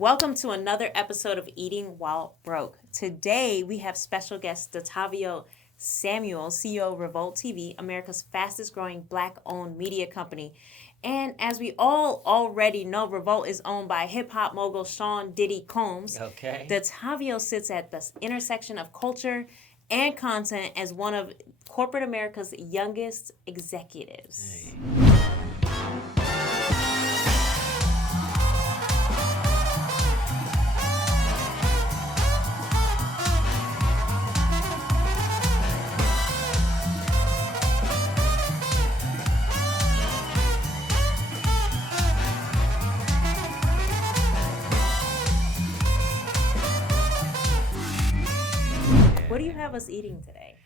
Welcome to another episode of Eating While Broke. Today we have special guest Detavio Samuel, CEO of Revolt TV, America's fastest growing Black-owned media company. And as we all already know, Revolt is owned by hip-hop mogul Sean Diddy Combs. Okay. Detavio sits at the intersection of culture and content as one of corporate America's youngest executives. Hey. What do you have us eating today?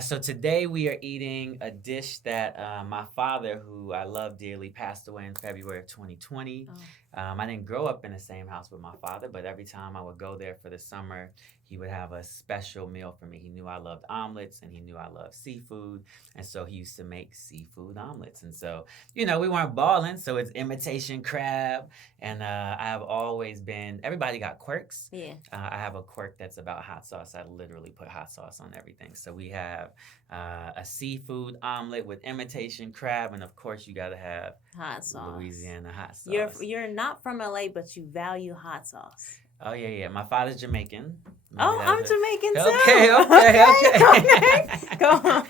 So today we are eating a dish that my father, who I love dearly, passed away in February of 2020. Oh. I didn't grow up in the same house with my father, but every time I would go there for the summer, he would have a special meal for me. He knew I loved omelets and he knew I loved seafood. And so he used to make seafood omelets. And so, we weren't balling. So it's imitation crab. And I have always been, everybody got quirks. Yeah. I have a quirk that's about hot sauce. I literally put hot sauce on everything. So we have a seafood omelet with imitation crab. And of course, you got to have Hot sauce. Louisiana hot sauce. You're not from LA, but you value hot sauce. Oh, yeah. My father's Jamaican. I'm Jamaican too. Okay. Go on.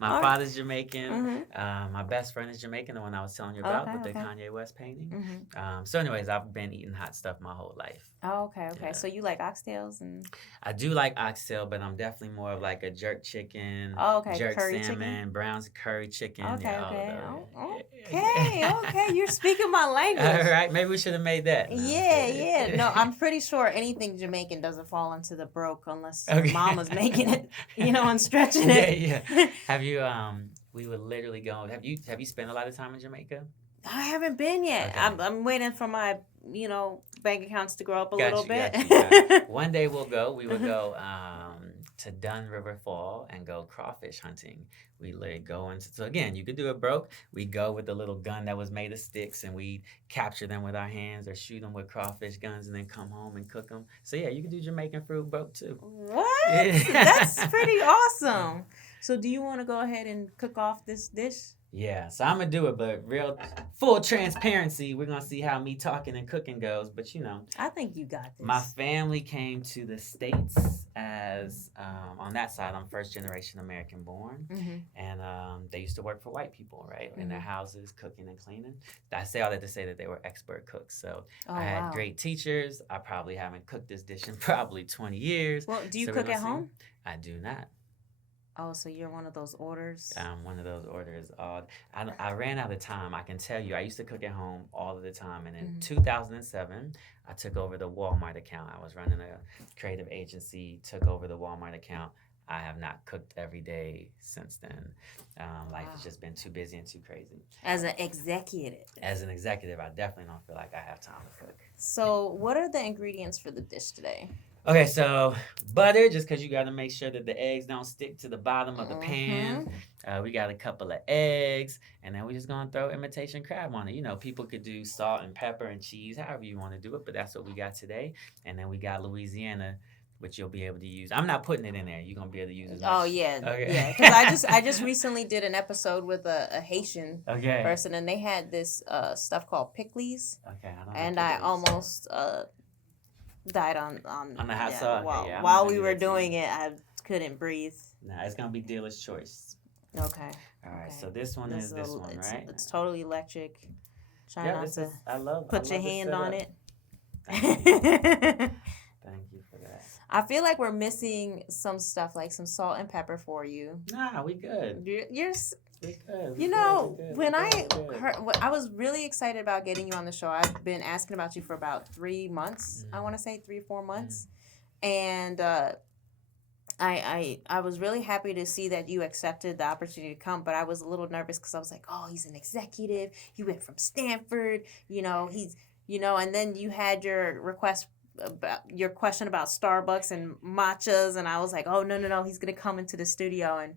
My father's Jamaican. Mm-hmm. My best friend is Jamaican, the one I was telling you about with the Kanye West painting. So anyways, I've been eating hot stuff my whole life. Oh, okay. Yeah. So you like oxtails and... I do like oxtail, but I'm definitely more of like a jerk chicken, jerk curry salmon, chicken? Brown's curry chicken. Okay. You're speaking my language. All right, maybe we should have made that. No, Yeah. No, I'm pretty sure anything Jamaican doesn't fall into the broke unless your mama's making it, and stretching it. Yeah. Have you? We would literally go. Have you spent a lot of time in Jamaica? I haven't been yet. Okay. I'm waiting for my, bank accounts to grow up a little bit. Got you. One day we'll go. We would go to Dun River Fall and go crawfish hunting. We go into, so again, you could do it broke. We go with the little gun that was made of sticks and we capture them with our hands or shoot them with crawfish guns and then come home and cook them. So yeah, you can do Jamaican fruit broke too. What? Yeah. That's pretty awesome. So do you want to go ahead and cook off this dish? Yeah, so I'm going to do it, but real full transparency, we're going to see how me talking and cooking goes. But, I think you got this. My family came to the States as, on that side, I'm first generation American born. Mm-hmm. And they used to work for white people, right? In their houses, cooking and cleaning. I say all that to say that they were expert cooks. So I had great teachers. I probably haven't cooked this dish in probably 20 years. Well, do you cook at home? I do not. Oh, so you're one of those orders? I'm one of those orders. I ran out of time. I can tell you, I used to cook at home all of the time. And in 2007, I took over the Walmart account. I was running a creative agency, took over the Walmart account. I have not cooked every day since then. Life has just been too busy and too crazy. As an executive? As an executive, I definitely don't feel like I have time to cook. So what are the ingredients for the dish today? Okay, so butter, just because you got to make sure that the eggs don't stick to the bottom of the pan. We got a couple of eggs, and then we're just going to throw imitation crab on it. People could do salt and pepper and cheese, however you want to do it, but that's what we got today. And then we got Louisiana, which you'll be able to use. I'm not putting it in there. You're going to be able to use it. Oh, yeah. Okay. Yeah, because I just recently did an episode with a Haitian person, and they had this stuff called pickles. Okay, I almost... died on the hot sauce. While we were doing it, I couldn't breathe. Nah, it's gonna be dealer's choice. Okay. All right. So this one is this one, right? It's totally electric. Try not to put your hand on it. Thank you for that. I feel like we're missing some stuff, like some salt and pepper for you. Nah, we good. You're good. When I was really excited about getting you on the show. I've been asking about you for about 3 months. I want to say 3 or 4 months, and I was really happy to see that you accepted the opportunity to come. But I was a little nervous because I was like, oh, he's an executive. He went from Stanford. He's and then you had your request about your question about Starbucks and matchas, and I was like, oh no, he's gonna come into the studio and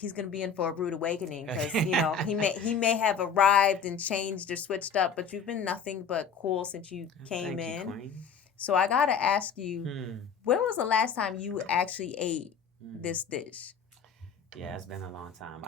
he's gonna be in for a rude awakening because Okay. he may have arrived and changed or switched up, but you've been nothing but cool since you came Thank in. you, Queen. So I gotta ask you, Hmm. when was the last time you actually ate this dish? Yeah, it's been a long time.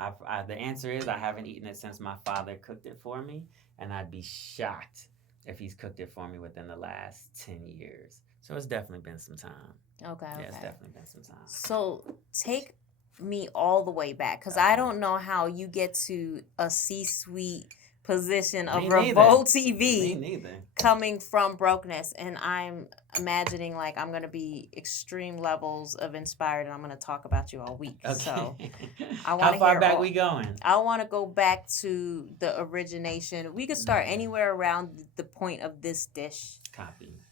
The answer is I haven't eaten it since my father cooked it for me, and I'd be shocked if he's cooked it for me within the last 10 years. So it's definitely been some time. Okay. Yeah, it's definitely been some time. So take me all the way back, because I don't know how you get to a C-suite position of Revolt TV. Me neither. Coming from brokenness, and I'm imagining like I'm gonna be extreme levels of inspired, and I'm gonna talk about you all week. Okay. So How far back we going? I want to go back to the origination. We could start anywhere around the point of this dish. Copy.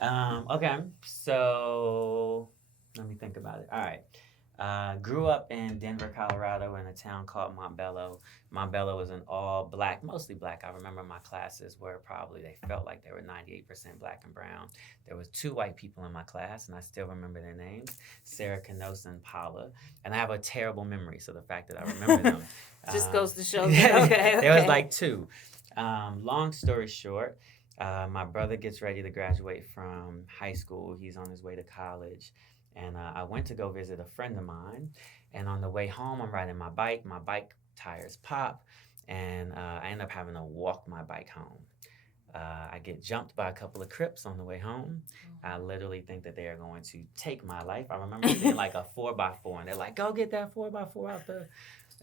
Okay, so let me think about it. All right. Grew up in Denver, Colorado, in a town called Montbello. Montbello was an all black, mostly black. I remember my classes were they felt like they were 98% black and brown. There was 2 white people in my class, and I still remember their names, Sarah Canosa and Paula. And I have a terrible memory, so the fact that I remember them. Just goes to show yeah, okay. There was like 2. Long story short, my brother gets ready to graduate from high school. He's on his way to college. And I went to go visit a friend of mine. And on the way home, I'm riding my bike. My bike tires pop. And I end up having to walk my bike home. I get jumped by a couple of Crips on the way home. I literally think that they are going to take my life. I remember seeing like a 4x4. And they're like, go get that 4x4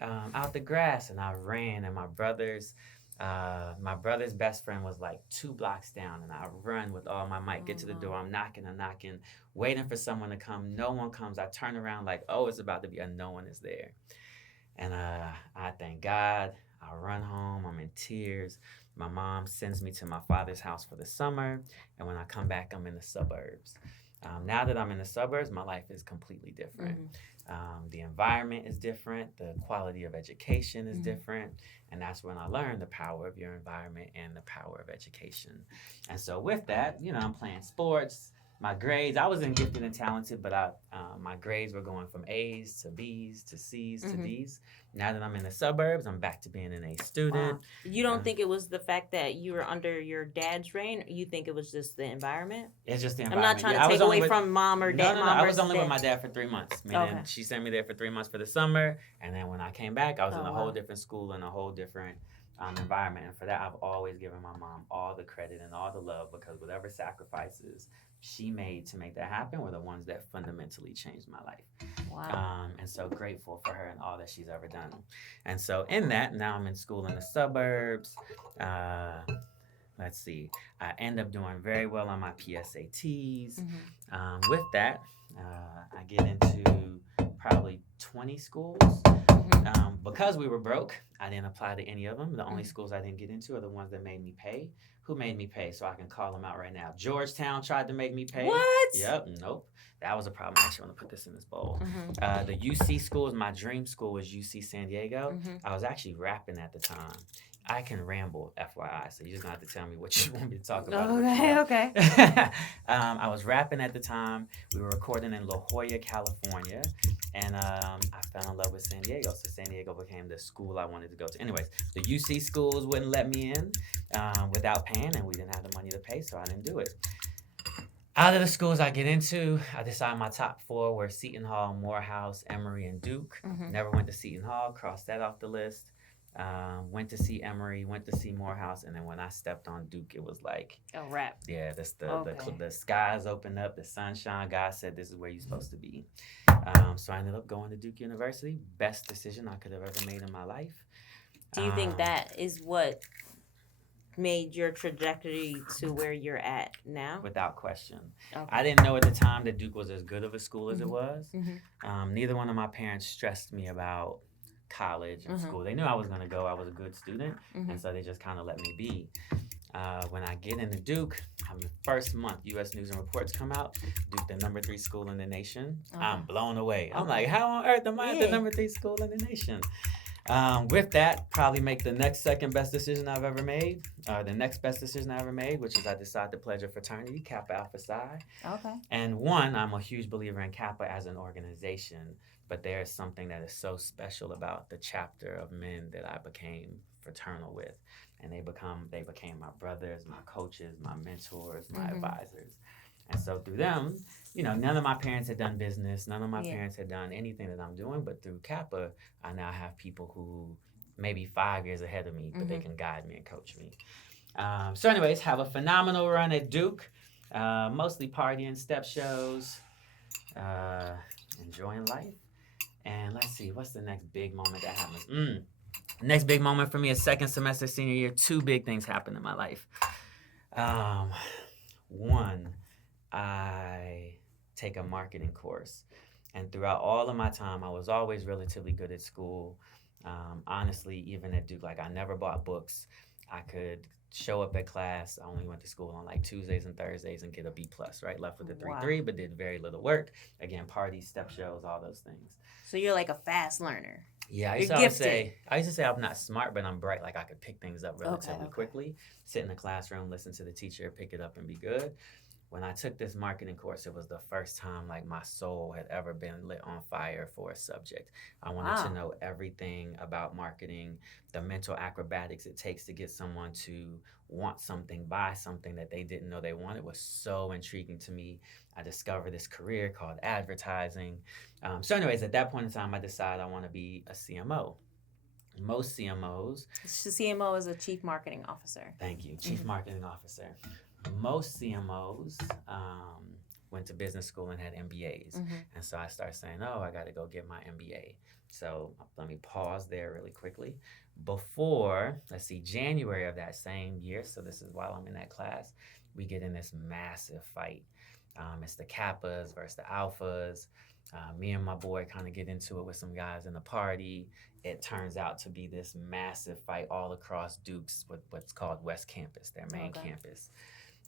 out the grass. And I ran. And my brother's best friend was like 2 blocks down, and I run with all my might, get to the door. I'm knocking, waiting for someone to come. No one comes. I turn around like, oh, it's about to be, and no one is there. And I thank God. I run home. I'm in tears. My mom sends me to my father's house for the summer, and when I come back, I'm in the suburbs. Now that I'm in the suburbs, my life is completely different. The environment is different. The quality of education is different. And that's when I learned the power of your environment and the power of education. And so with that, I'm playing sports. My grades, I wasn't gifted and talented, but my grades were going from A's to B's to C's to D's. Now that I'm in the suburbs, I'm back to being an A student. Wow. You don't think it was the fact that you were under your dad's reign? You think it was just the environment? It's just the environment. I'm not trying to take away from mom or dad. No. I was only with my dad for 3 months. Meaning she sent me there for 3 months for the summer, and then when I came back, I was in a whole different school and a whole different environment. And for that, I've always given my mom all the credit and all the love, because whatever sacrifices she made to make that happen were the ones that fundamentally changed my life. Wow. And so grateful for her and all that she's ever done. And so in that, now I'm in school in the suburbs. Let's see. I end up doing very well on my PSATs. With that, I get into probably 20 schools. Because we were broke, I didn't apply to any of them. The only schools I didn't get into are the ones that made me pay. Who made me pay? So I can call them out right now. Georgetown tried to make me pay. What? Yep. Nope. That was a problem. Actually, I want to put this in this bowl. The UC schools, my dream school was UC San Diego. I was actually rapping at the time. I can ramble, FYI, so you're just going to have to tell me what you want me to talk about. Okay. I was rapping at the time. We were recording in La Jolla, California, and I fell in love with San Diego, so San Diego became the school I wanted to go to. Anyways, the UC schools wouldn't let me in without paying, and we didn't have the money to pay, so I didn't do it. Out of the schools I get into, I decided my top 4 were Seton Hall, Morehouse, Emory, and Duke. Never went to Seton Hall, crossed that off the list. Went to see Emory, went to see Morehouse, and then when I stepped on Duke, it was like a wrap. Yeah, the skies opened up, the sunshine. God said, "This is where you're supposed to be." So I ended up going to Duke University. Best decision I could have ever made in my life. Do you think that is what made your trajectory to where you're at now? Without question. Okay. I didn't know at the time that Duke was as good of a school as it was. Neither one of my parents stressed me about college and school. They knew I was going to go. I was a good student, and so they just kind of let me be. When I get into Duke, the first month U.S. News and Reports come out, Duke the number 3 school in the nation. I'm blown away. I'm like, how on earth am I the number 3 school in the nation? With that, probably make the next second best decision I've ever made. The next best decision I ever made, which is I decided to pledge a fraternity, Kappa Alpha Psi. Okay. And one, I'm a huge believer in Kappa as an organization, but there is something that is so special about the chapter of men that I became fraternal with. And they became my brothers, my coaches, my mentors, my advisors. And so through them, none of my parents had done business. None of my parents had done anything that I'm doing. But through Kappa, I now have people who maybe 5 years ahead of me, but they can guide me and coach me. So anyways, have a phenomenal run at Duke. Mostly partying, step shows, enjoying life. And let's see, what's the next big moment that happens? Next big moment for me is second semester senior year. 2 big things happened in my life. One, I take a marketing course. And throughout all of my time, I was always relatively good at school. Honestly, even at Duke, I never bought books. I could show up at class. I only went to school on Tuesdays and Thursdays and get a B+, right? Left with a 3.3, but did very little work. Again, parties, step shows, all those things. So you're like a fast learner. Yeah, I used to say I'm not smart, but I'm bright. I could pick things up relatively quickly, sit in the classroom, listen to the teacher, pick it up, and be good. When I took this marketing course, it was the first time my soul had ever been lit on fire for a subject. I wanted to know everything about marketing, the mental acrobatics it takes to get someone to want something, buy something that they didn't know they wanted was so intriguing to me. I discovered this career called advertising. So anyways, at that point in time, I decided I want to be a CMO. Most CMOs... CMO is a Chief Marketing Officer. Thank you, Chief Marketing Officer. Most CMOs went to business school and had MBAs. And so I started saying, I got to go get my MBA. So let me pause there really quickly. Before, January of that same year, so this is while I'm in that class, we get in this massive fight. It's the Kappas versus the Alphas. Me and my boy kind of get into it with some guys in the party. It turns out to be this massive fight all across Duke's, what's called West Campus, their main campus.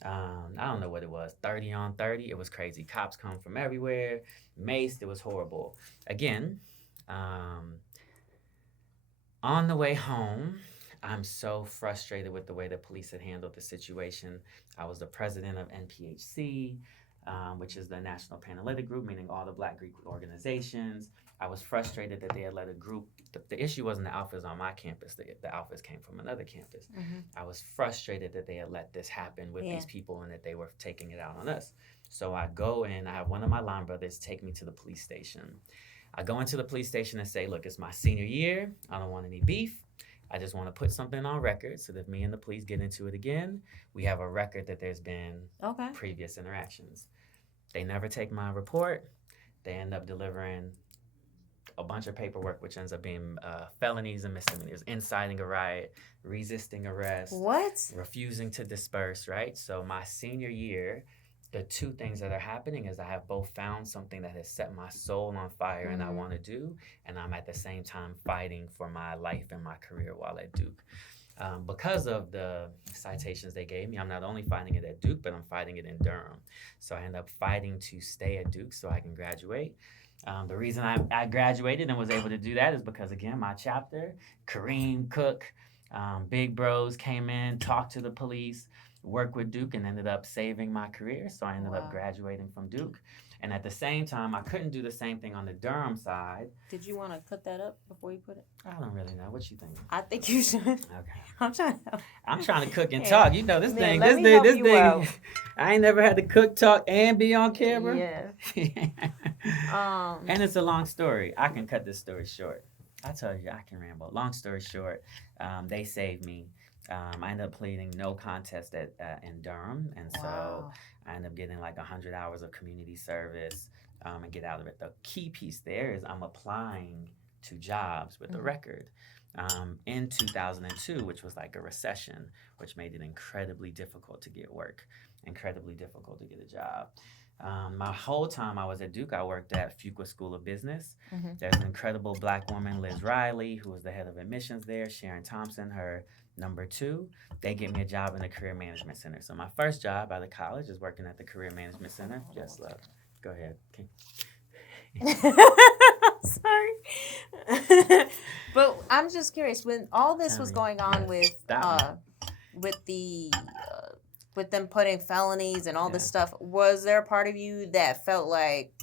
I don't know what it was, 30 on 30. It was crazy. Cops come from everywhere. Maced. It was horrible. Again, on the way home, I'm so frustrated with the way the police had handled the situation. I was the president of NPHC, which is the National Panhellenic Group, meaning all the Black Greek organizations. I was frustrated that they had let a group, the issue wasn't the Alphas on my campus, the Alphas came from another campus. I was frustrated that they had let this happen with these people and that they were taking it out on us. So I go in, I have one of my line brothers take me to the police station. I go into the police station and say, look, it's my senior year, I don't want any beef. I just want to put something on record so that if me and the police get into it again, we have a record that there's been previous interactions. They never take my report. They end up delivering a bunch of paperwork, which ends up being felonies and misdemeanors, inciting a riot, resisting arrest, refusing to disperse, right? So my senior year, the 2 things that are happening is I have both found something that has set my soul on fire and I want to do, and I'm at the same time fighting for my life and my career while at Duke. Because of the citations they gave me, I'm not only fighting it at Duke, but I'm fighting it in Durham. So I end up fighting to stay at Duke so I can graduate. The reason I graduated and was able to do that is because, again, my chapter, Kareem, Cook, big bros came in, talked to the police, worked with Duke, and ended up saving my career. So I ended up graduating from Duke. And at the same time, I couldn't do the same thing on the Durham side. Did you want to cut that up before you put it? I don't really know. What you think? I think you should. Okay. I'm trying to cook and talk. This Man, thing. let me help you out. I ain't never had to cook, talk, and be on camera. Yeah. And it's a long story. I can cut this story short. I tell you, I can ramble. Long story short, they saved me. I ended up pleading no contest in Durham, and so I ended up getting 100 hours of community service and get out of it. The key piece there is I'm applying to jobs with a record. In 2002, which was a recession, which made it incredibly difficult to get work, incredibly difficult to get a job. My whole time I was at Duke, I worked at Fuqua School of Business. There's an incredible Black woman, Liz Riley, who was the head of admissions there, Sharon Thompson, her number 2. They get me a job in the Career Management Center. So my first job out of college is working at the Career Management Center. Just love. Go ahead. Sorry. But I'm just curious, when all this was going on with the with them putting felonies and all this stuff, was there a part of you that felt like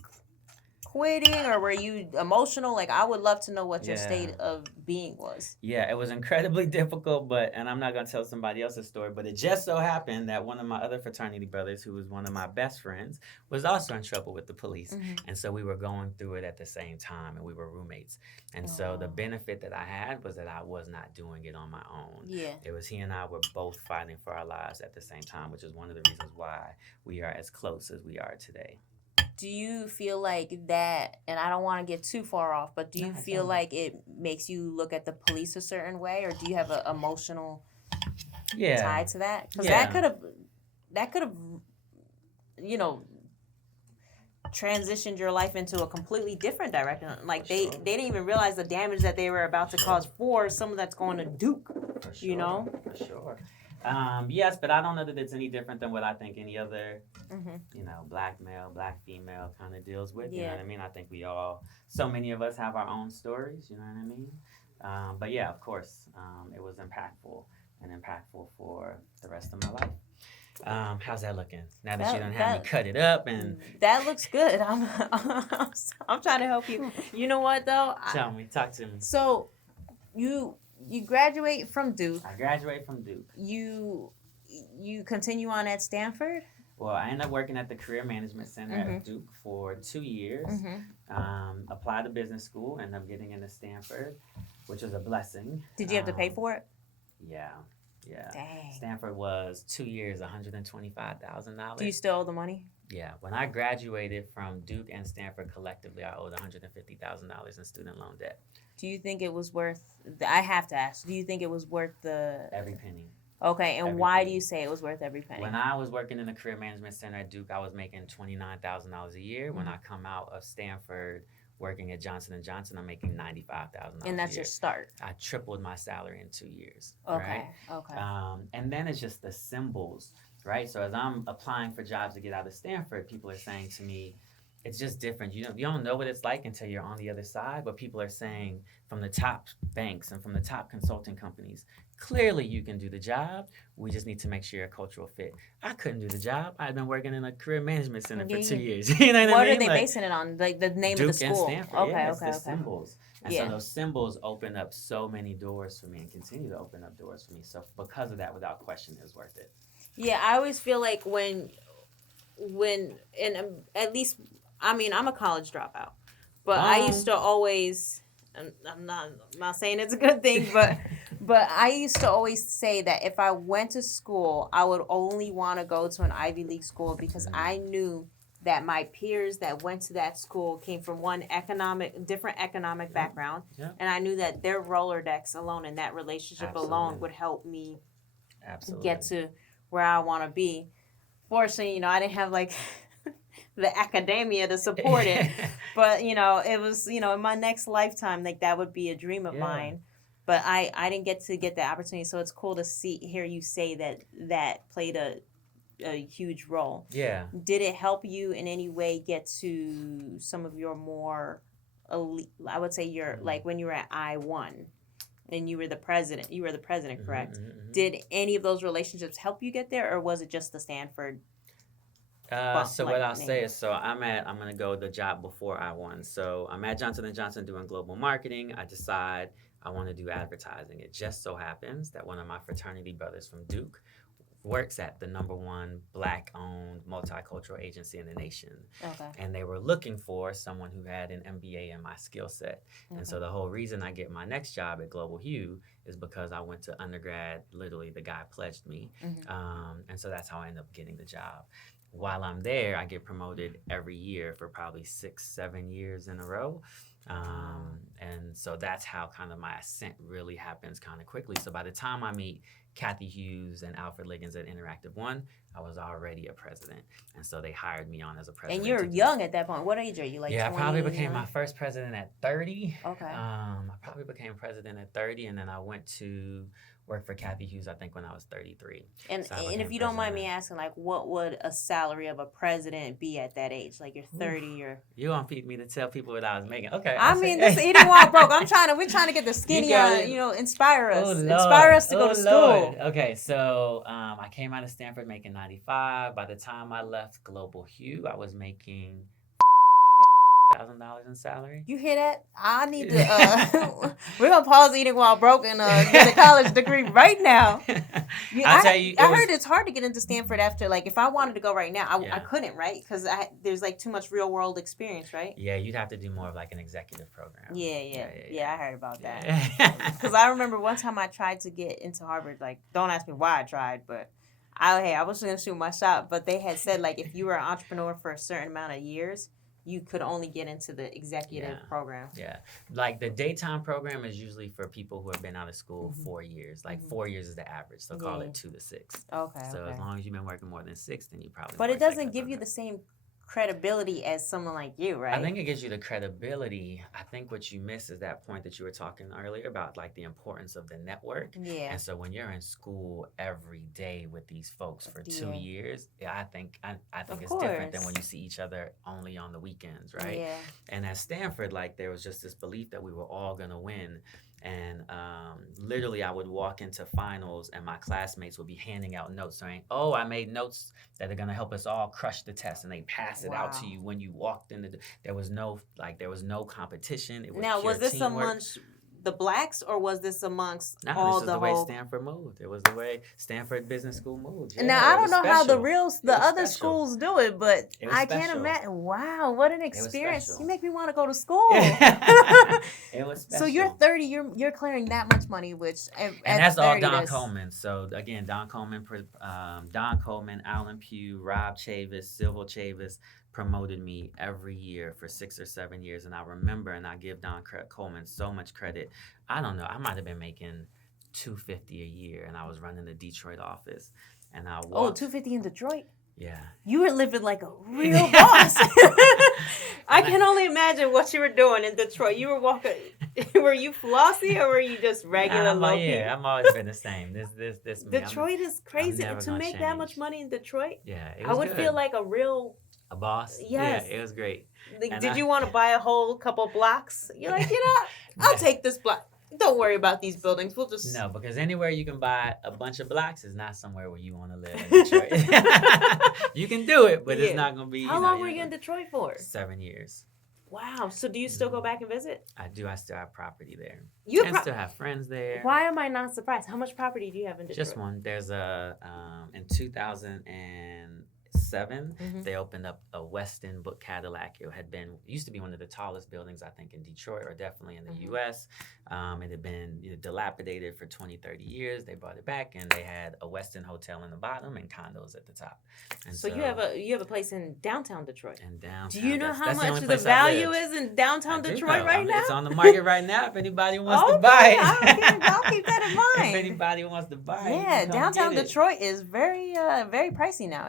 quitting, or were you emotional? Like, I would love to know what your state of being was. Yeah, it was incredibly difficult, and I'm not going to tell somebody else's story, but it just so happened that one of my other fraternity brothers, who was one of my best friends, was also in trouble with the police. And so we were going through it at the same time, and we were roommates. And so the benefit that I had was that I was not doing it on my own. Yeah. It was he and I were both fighting for our lives at the same time, which is one of the reasons why we are as close as we are today. Do you feel like that, and I don't want to get too far off, but do you feel like it makes you look at the police a certain way, or do you have an emotional tie to that? Because that could have, you know, transitioned your life into a completely different direction. Like they didn't even realize the damage that they were about to cause for someone that's going to Duke. You know, for sure. Yes, but I don't know that it's any different than what I think any other, you know, black male, black female kind of deals with. You know what I mean? I think so many of us have our own stories, you know what I mean? But yeah, of course, it was impactful for the rest of my life. How's that looking? Now that you don't have me cut it up and that looks good. I'm trying to help you. You know what though? Tell me, talk to me. So you graduate from Duke. I graduate from Duke. You continue on at Stanford? Well, I ended up working at the Career Management Center at Duke for 2 years. Applied to business school, ended up getting into Stanford, which was a blessing. Did you have to pay for it? Yeah. Dang. Stanford was 2 years, $125,000. Do you still owe the money? Yeah. When I graduated from Duke and Stanford collectively, I owed $150,000 in student loan debt. Do you think it was worth? I have to ask. Do you think it was worth every penny? Okay, and why do you say it was worth every penny? When I was working in the Career Management Center at Duke, I was making $29,000 a year. When I come out of Stanford, working at Johnson & Johnson, I'm making $95,000 and that's a year. Your start. I tripled my salary in 2 years. Okay. Right? Okay. And then it's just the symbols, right? So as I'm applying for jobs to get out of Stanford, people are saying to me, it's just different. You don't know what it's like until you're on the other side, but people are saying from the top banks and from the top consulting companies, clearly you can do the job. We just need to make sure you're a cultural fit. I couldn't do the job. I've been working in a career management center for 2 years. You know what I mean? What are they basing it on? Like the name Duke of the school? And Stanford. Okay, it's the symbols. And so those symbols open up so many doors for me and continue to open up doors for me. So because of that, without question, it was worth it. Yeah, I always feel like when and at least, I mean, I'm a college dropout, but I used to always, I'm not saying it's a good thing, but I used to always say that if I went to school, I would only want to go to an Ivy League school because I knew that my peers that went to that school came from different economic background, and I knew that their Rolodex alone and that relationship alone would help me get to where I want to be. Fortunately, I didn't have like the academia to support it, but it was in my next lifetime, like that would be a dream of mine, but I didn't get the opportunity. So it's cool to hear you say that played a huge role. Did it help you in any way get to some of your more elite, I would say like when you were at I-1 and you were the president, correct? Did any of those relationships help you get there, or was it just the Stanford? So what I'll say is, I'm going to go the job before I-1. So I'm at Johnson & Johnson doing global marketing. I decide I want to do advertising. It just so happens that one of my fraternity brothers from Duke works at the #1 Black-owned multicultural agency in the nation. Okay. And they were looking for someone who had an MBA in my skill set. And so the whole reason I get my next job at Global Hue is because I went to undergrad. Literally, the guy pledged me. And so that's how I ended up getting the job. While I'm there, I get promoted every year for probably 6-7 years in a row. And so that's how kind of my ascent really happens kind of quickly. So by the time I meet Kathy Hughes and Alfred Liggins at Interactive One, I was already a president. And so they hired me on as a president. And you're young at that point. What age are you? Like 20? I probably became my first president at 30. Okay. I probably became president at 30, and then I went to worked for Kathy Hughes, I think, when I was 33. And So I and became if you don't mind me president. asking, like, what would a salary of a president be at that age? Like, you're 30, you're. You want me to tell people what I was making? Okay, I I mean, this say. eating while broke. We're trying to get the You skinny got on. it. Inspire Oh us. Inspire Lord, us to go oh to Lord. school. Okay, so I came out of Stanford making 95. By the time I left Global Hue, I was making $1,000 in salary. You hear that? I need to. We're gonna pause eating while broke and get a college degree right now. I'll tell you, I heard it's hard to get into Stanford after, like, if I wanted to go right now, I Yeah. couldn't, right? Because there's like too much real world experience, right? Yeah, you'd have to do more of like an executive program. Yeah, I heard about that. Yeah. Because I remember one time I tried to get into Harvard. Like, don't ask me why I tried, but I was gonna shoot my shot. But they had said, like, if you were an entrepreneur for a certain amount of years, you could only get into the executive program. Yeah. Like the daytime program is usually for people who have been out of school 4 years. Like 4 years is the average. So call it 2 to 6. Okay. So as long as you've been working more than 6, then you probably. But it doesn't give you the same credibility as someone like you, right? I think it gives you the credibility. I think what you miss is that point that you were talking earlier about, like the importance of the network. Yeah. And so when you're in school every day with these folks for 2 years, I think it's different than when you see each other only on the weekends, right? Yeah. And at Stanford, like there was just this belief that we were all gonna win. And literally, I would walk into finals, and my classmates would be handing out notes saying, "Oh, I made notes that are gonna help us all crush the test," and they pass it out to you when you walked in. There was no competition. It was now, pure was this teamwork. amongst the blacks, or was this amongst No, all this is the the way whole? Stanford moved. It was the way Stanford Business School moved. Yeah, Now I don't know how the other special. schools do it, but It was I can't special. imagine. Wow, what an was experience! special. You make me want to go to school. It was special. So you're 30. You're clearing that much money, which And that's all 30, Don Coleman. So again, Don Coleman, Alan Pugh, Rob Chavis, Silvio Chavis promoted me every year for 6 or 7 years. And I remember, and I give Don Coleman so much credit. I don't know, I might have been making $250 a year, and I was running the Detroit office. And I walked. $250 in Detroit. Yeah. You were living like a real boss. I can only imagine what you were doing in Detroit. You were walking. Were you flossy or were you just regular low-key? Yeah, I've always been the same. This me. Detroit is crazy. never To gonna make that change. much money in Detroit, Yeah, it I was would good. feel like a real. A boss. Yes. Yeah, it was great. Like, And did you want to buy a whole couple blocks? You're like, I'll take this block. Don't worry about these buildings. We'll just. No, because anywhere you can buy a bunch of blocks is not somewhere where you want to live in Detroit. You can do it, but it's not going to be. How long were you in Detroit for? 7 years. Wow. So do you still go back and visit? I do. I still have property there. You still have friends there. Why am I not surprised? How much property do you have in Detroit? Just one. There's in 2007, they opened up a Westin Book Cadillac. It used to be one of the tallest buildings, I think, in Detroit, or definitely in the U.S. It had been dilapidated for 20, 30 years. They brought it back, and they had a Westin hotel in the bottom and condos at the top. And so you have a place in downtown Detroit. In downtown. Do you know how that's the much only the place I value lived. is in downtown Detroit right now? It's on the market right now. If anybody wants to Okay, buy it, I'll keep that in mind. If anybody wants to buy it, Yeah, you come downtown get it. Detroit is very pricey now.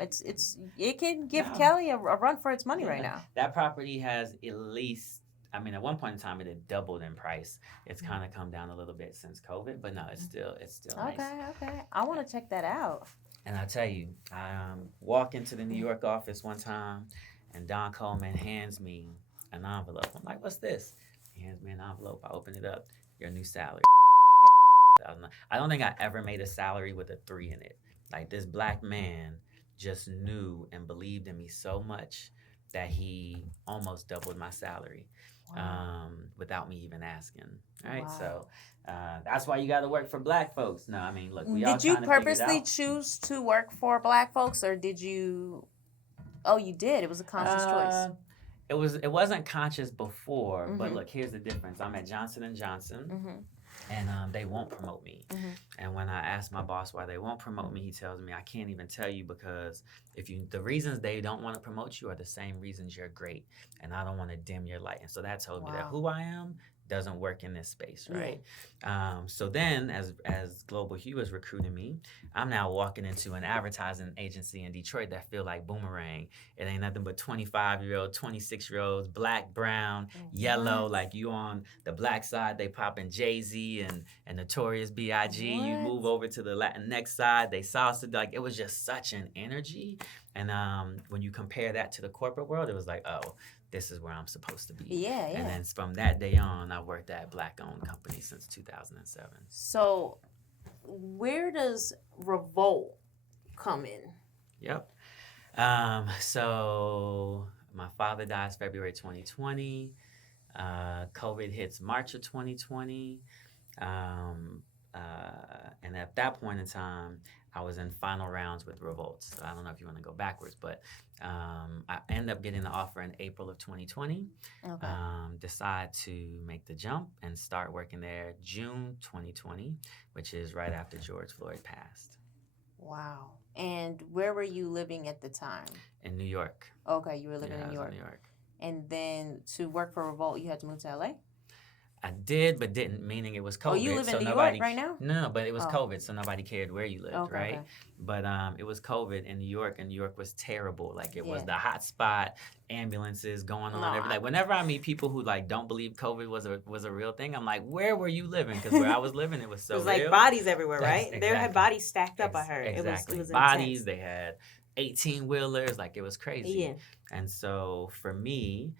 It can give Cali a run for its money right now. That property has at least, I mean, at one point in time it had doubled in price. It's kind of come down a little bit since COVID, but no, it's still nice. Okay. I want to check that out. And I'll tell you, I walk into the New York office one time, and Don Coleman hands me an envelope. I'm like, "What's this?" He hands me an envelope. I open it up. Your new salary. I don't think I ever made a salary with a 3 in it. Like, this black man just knew and believed in me so much that he almost doubled my salary. Without me even asking. Right? Wow. So that's why you got to work for black folks. No, I mean, look, we all Did you trying to figure it purposely out. choose to work for black folks, or did you? Oh, you did. It was a conscious choice. It wasn't conscious before, but look, here's the difference. I'm at Johnson & Johnson, and they won't promote me. And when I ask my boss why they won't promote me, he tells me, I can't even tell you, because the reasons they don't want to promote you are the same reasons you're great, and I don't want to dim your light. And so that told me that who I am doesn't work in this space, right? So then, as Global Hue is recruiting me, I'm now walking into an advertising agency in Detroit that feel like Boomerang. It ain't nothing but 25-year-old, 26-year-olds, black, brown, yellow. Like you on the black side, they popping Jay-Z and Notorious B.I.G. You move over to the Latinx side, they salsa. Like it was just such an energy. And when you compare that to the corporate world, it was like, oh, this is where I'm supposed to be. Yeah. And then from that day on, I worked at Black-owned company since 2007. So where does Revolt come in? Yep. So my father dies February 2020. COVID hits March of 2020. And at that point in time, I was in final rounds with Revolt. So I don't know if you want to go backwards, but I ended up getting the offer in April of 2020. Okay. Decide to make the jump and start working there June 2020, which is right after George Floyd passed. Wow. And where were you living at the time? In New York. Okay, you were living in New York. New York. And then to work for Revolt, you had to move to LA? I did, but didn't, meaning it was COVID. Oh, you live in New York right now? No, but it was COVID, so nobody cared where you lived, right? Okay. But it was COVID in New York, and New York was terrible. Like, it was the hot spot, ambulances going on. Like, whenever I meet people who, like, don't believe COVID was a real thing, I'm like, where were you living? Because where I was living, it was so real. It was like bodies everywhere, right? Exactly. There had bodies stacked up, I heard. Exactly. It was bodies, intense. They had 18-wheelers. Like, it was crazy. Yeah. And so, for me...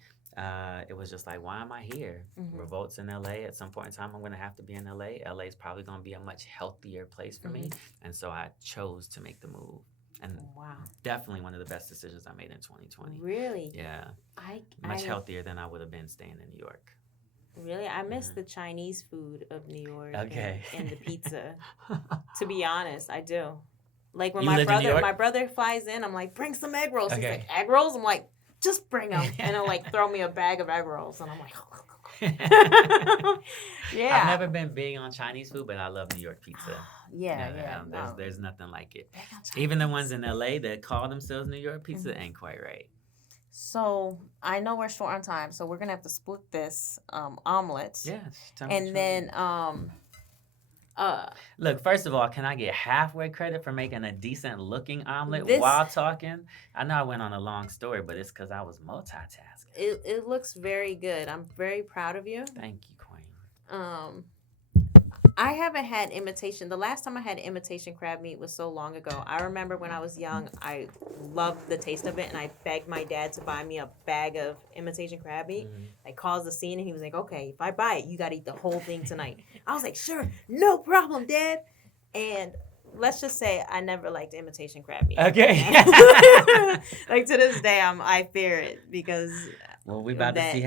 it was just like, why am I here? Mm-hmm. Revolt's in LA. At some point in time, I'm going to have to be in LA. LA is probably going to be a much healthier place for me. And so I chose to make the move. And definitely one of the best decisions I made in 2020. Really? Yeah. Much healthier than I would have been staying in New York. Really? I miss the Chinese food of New York and the pizza. To be honest, I do. Like when my brother flies in, I'm like, bring some egg rolls. He's like, egg rolls? I'm like, just bring them. And he'll like throw me a bag of egg rolls. And I'm like, yeah. I've never been big on Chinese food, but I love New York pizza. There's nothing like it. Even the ones in LA that call themselves New York pizza ain't quite right. So I know we're short on time, so we're gonna have to split this omelet. Yeah. And then look, first of all, can I get halfway credit for making a decent looking omelet while talking? I know I went on a long story, but it's because I was multitasking. It looks very good. I'm very proud of you. Thank you, Queen. I haven't had imitation. The last time I had imitation crab meat was so long ago. I remember when I was young, I loved the taste of it, and I begged my dad to buy me a bag of imitation crab meat. I caused the scene, and he was like, okay, if I buy it, you got to eat the whole thing tonight. I was like, sure, no problem, Dad. And let's just say I never liked imitation crab meat. Okay. Like to this day, I fear it because... Well, we're about to see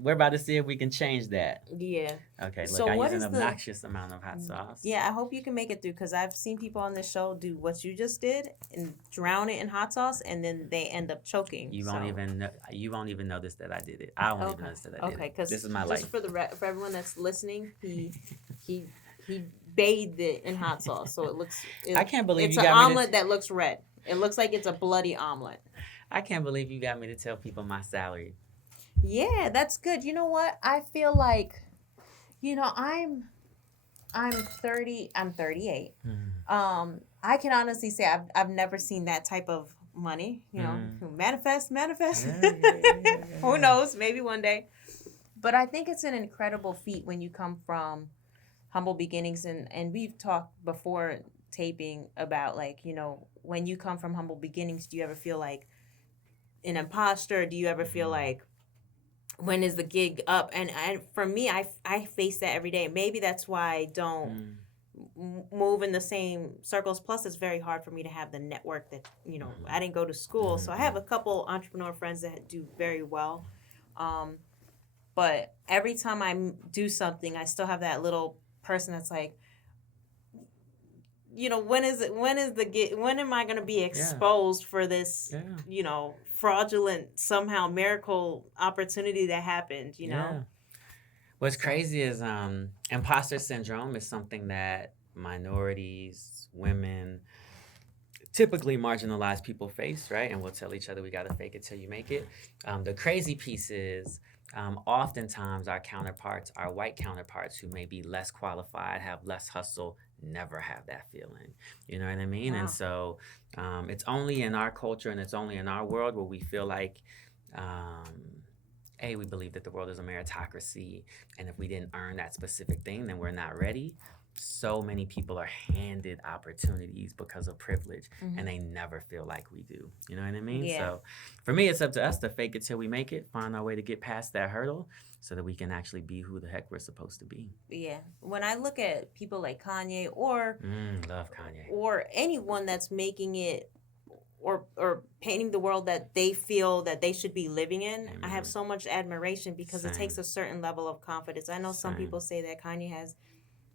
we're about to see if we can change that. Yeah. Okay. Look, so I use an obnoxious amount of hot sauce. Yeah, I hope you can make it through because I've seen people on this show do what you just did and drown it in hot sauce, and then they end up choking. You won't even notice that I did it. I won't even notice that I did it. Okay, because this is my life. Just for everyone that's listening, he bathed it in hot sauce, so it looks. I can't believe it's an omelet that looks red. It looks like it's a bloody omelet. I can't believe you got me to tell people my salary. Yeah, that's good. You know what? I feel like, I'm 30. I'm 38. Mm-hmm. I can honestly say I've never seen that type of money. Manifest. Yeah. Who knows? Maybe one day. But I think it's an incredible feat when you come from humble beginnings, and we've talked before taping about when you come from humble beginnings, do you ever feel like an imposter? Do you ever feel like, when is the gig up? And for me, I face that every day. Maybe that's why I don't move in the same circles. Plus, it's very hard for me to have the network that, I didn't go to school. So I have a couple entrepreneur friends that do very well. But every time I do something, I still have that little person that's like, when am I going to be exposed for this, fraudulent, somehow miracle opportunity that happened, know? What's crazy is Imposter Syndrome is something that minorities, women, typically marginalized people face, right? And we'll tell each other we got to fake it till you make it. The crazy piece is oftentimes our counterparts, our white counterparts who may be less qualified, have less hustle, never have that feeling. You know what I mean? Wow. And so it's only in our culture and it's only in our world where we feel like, we believe that the world is a meritocracy. And if we didn't earn that specific thing, then we're not ready. So many people are handed opportunities because of privilege and they never feel like we do. You know what I mean? Yeah. So for me, it's up to us to fake it till we make it, find our way to get past that hurdle so that we can actually be who the heck we're supposed to be. Yeah. When I look at people like Kanye or love Kanye. Or anyone that's making it or painting the world that they feel that they should be living in, I have so much admiration because it takes a certain level of confidence. I know some people say that Kanye has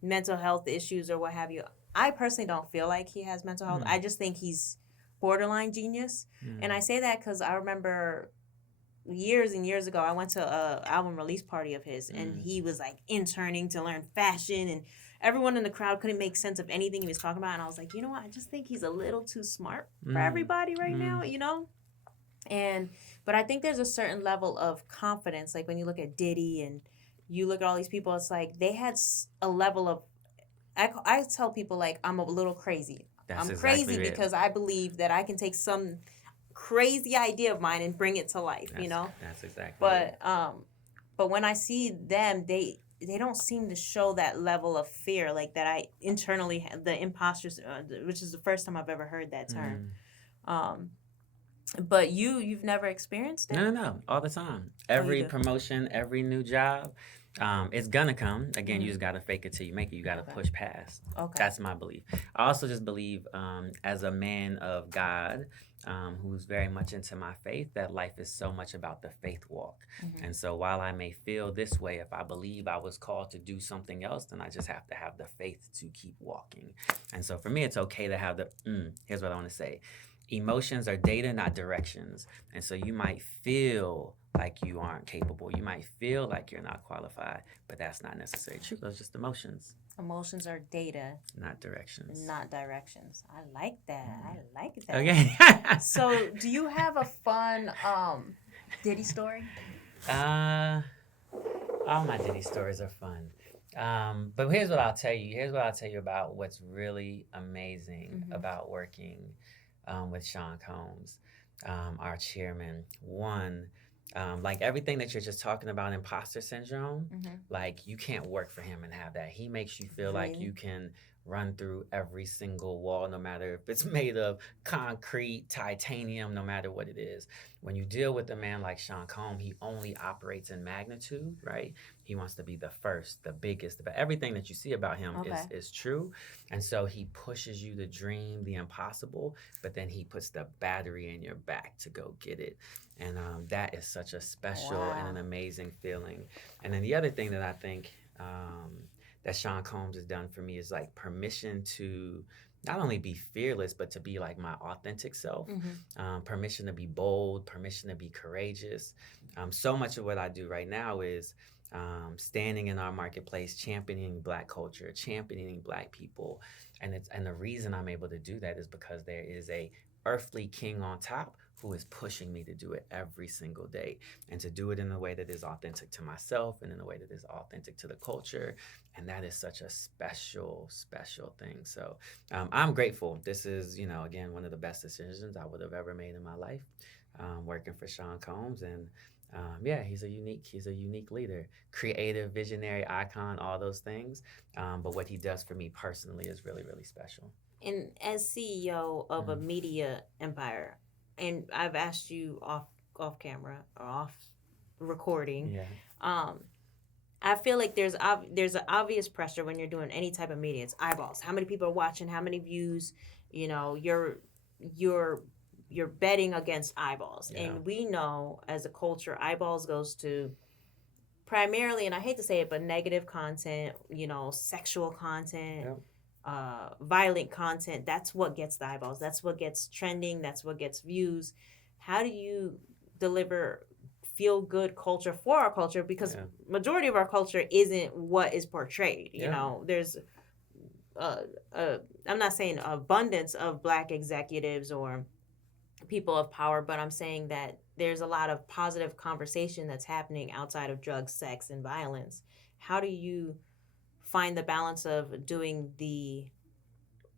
mental health issues or what have you. I personally don't feel like he has mental health. I just think he's borderline genius. And I say that because I remember years and years ago, I went to a album release party of his, and he was like interning to learn fashion, and everyone in the crowd couldn't make sense of anything he was talking about. And I was like, you know what? I just think he's a little too smart for everybody right now, you know? But I think there's a certain level of confidence. Like when you look at Diddy and you look at all these people, it's like they had a level of, I tell people like, I'm a little crazy. I'm crazy because I believe that I can take some crazy idea of mine and bring it to life, you know? That's exactly But when I see them, they don't seem to show that level of fear like that I internally had, the imposters, which is the first time I've ever heard that term. But you've never experienced it? No, all the time. Every promotion, every new job, it's gonna come. Again, you just gotta fake it till you make it. You gotta push past. Okay. That's my belief. I also just believe, as a man of God, who's very much into my faith, that life is so much about the faith walk. And so while I may feel this way, if I believe I was called to do something else, then I just have to have the faith to keep walking. And so for me, it's okay to have here's what I want to say. Emotions are data, not directions. And so you might feel like you aren't capable. You might feel like you're not qualified, but that's not necessarily true. Those are just emotions. Emotions are data. Not directions. Not directions. I like that. I like that. Okay. So do you have a fun Diddy story? All my Diddy stories are fun. But here's what I'll tell you. Here's what I'll tell you about what's really amazing about working with Sean Combs, our chairman. One, like everything that you're just talking about, imposter syndrome, like you can't work for him and have that. He makes you feel like you can run through every single wall, no matter if it's made of concrete, titanium, no matter what it is. When you deal with a man like Sean Combs, he only operates in magnitude, right? He wants to be the first, the biggest, but everything that you see about him is true. And so he pushes you to dream the impossible, but then he puts the battery in your back to go get it. And that is such a special and an amazing feeling. And then the other thing that I think that Sean Combs has done for me is like permission to not only be fearless, but to be like my authentic self. Permission to be bold, permission to be courageous. So much of what I do right now is standing in our marketplace, championing Black culture, championing Black people. And the reason I'm able to do that is because there is a earthly king on top who is pushing me to do it every single day, and to do it in a way that is authentic to myself and in a way that is authentic to the culture. And that is such a special, special thing. So I'm grateful. This is, again, one of the best decisions I would have ever made in my life, working for Sean Combs. And he's a unique leader, creative, visionary, icon, all those things. But what he does for me personally is really, really special. And as CEO of a media empire, and I've asked you off camera or off recording, I feel like there's an obvious pressure when you're doing any type of media. It's eyeballs. How many people are watching? How many views? You're betting against eyeballs. Yeah. And we know as a culture, eyeballs goes to primarily, and I hate to say it, but negative content, sexual content. Yeah. Violent content, that's what gets the eyeballs. That's what gets trending. That's what gets views. How do you deliver feel-good culture for our culture? Because majority of our culture isn't what is portrayed. There's uh, I'm not saying abundance of black executives or people of power, but I'm saying that there's a lot of positive conversation that's happening outside of drugs, sex, and violence. How do you find the balance of doing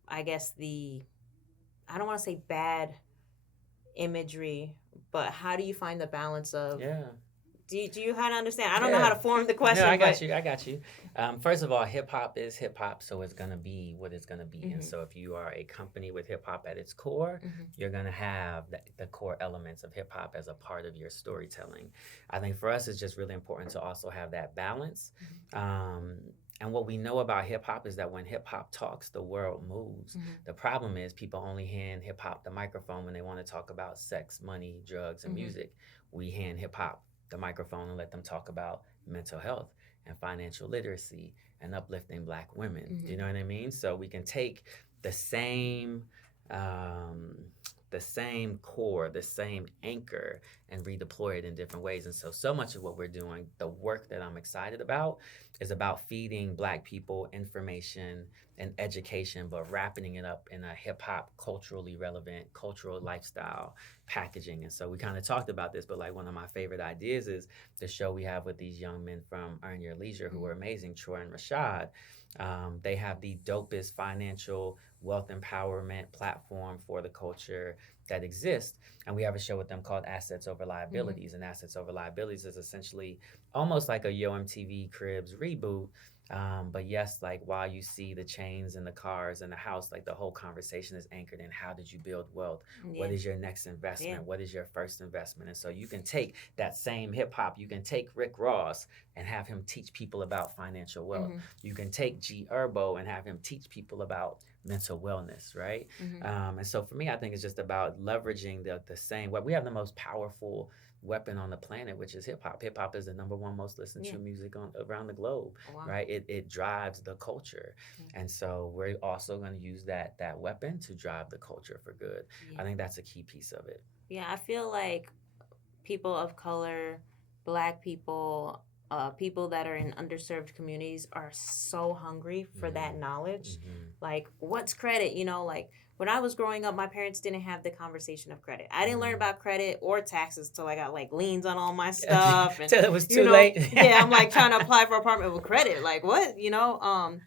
I guess I don't want to say bad imagery, but how do you find the balance of, Yeah. do you how to understand? I don't know how Yeah. to form the No, question, I got but you. I got you. First of all, hip hop is hip hop, so it's gonna be what it's gonna be. And mm-hmm, so, if you are a company with hip hop at its core, mm-hmm, you're gonna have the core elements of hip hop as a part of your storytelling. I think for us, it's just really important to also have that balance. Um, and what we know about hip hop is that when hip hop talks, the world moves. mm-hmm, The problem is people only hand hip hop the microphone when they want to talk about sex, money, drugs, and mm-hmm, music. We hand hip hop the microphone and let them talk about mental health and financial literacy and uplifting black women. mm-hmm. You know what I mean? So we can take the same um, the same core, the same anchor, and redeploy it in different ways. And so much of what we're doing, the work that I'm excited about, is about feeding black people information and education, but wrapping it up in a hip hop, culturally relevant, cultural lifestyle packaging. And so we kind of talked about this, but like one of my favorite ideas is the show we have with these young men from Earn Your Leisure who are amazing, Troy and Rashad. They have the dopest financial wealth empowerment platform for the culture that exists. And we have a show with them called Assets Over Liabilities. And Assets Over Liabilities is essentially almost like a Yo MTV Cribs reboot. But yes, like while you see the chains and the cars and the house, like the whole conversation is anchored in how did you build wealth? Yeah. What is your next investment? Yeah. What is your first investment? And so you can take that same hip hop, you can take Rick Ross and have him teach people about financial wealth. Mm-hmm. You can take G Herbo and have him teach people about mental wellness, right? Mm-hmm. And so for me, I think it's just about leveraging the same. What we have the most powerful weapon on the planet, which is hip hop. Hip hop is the number one most listened to music on around the globe, Wow. right? It drives the culture, and so we're also going to use that weapon to drive the culture for good. Yeah. I think that's a key piece of it. Yeah, I feel like people of color, black people, people that are in underserved communities are so hungry for that knowledge. Like, what's credit? You know, like when I was growing up, my parents didn't have the conversation of credit. I didn't learn about credit or taxes till I got like liens on all my stuff, and Till it was too know, late. yeah, I'm like trying to apply for apartment with credit. Like, what? You know,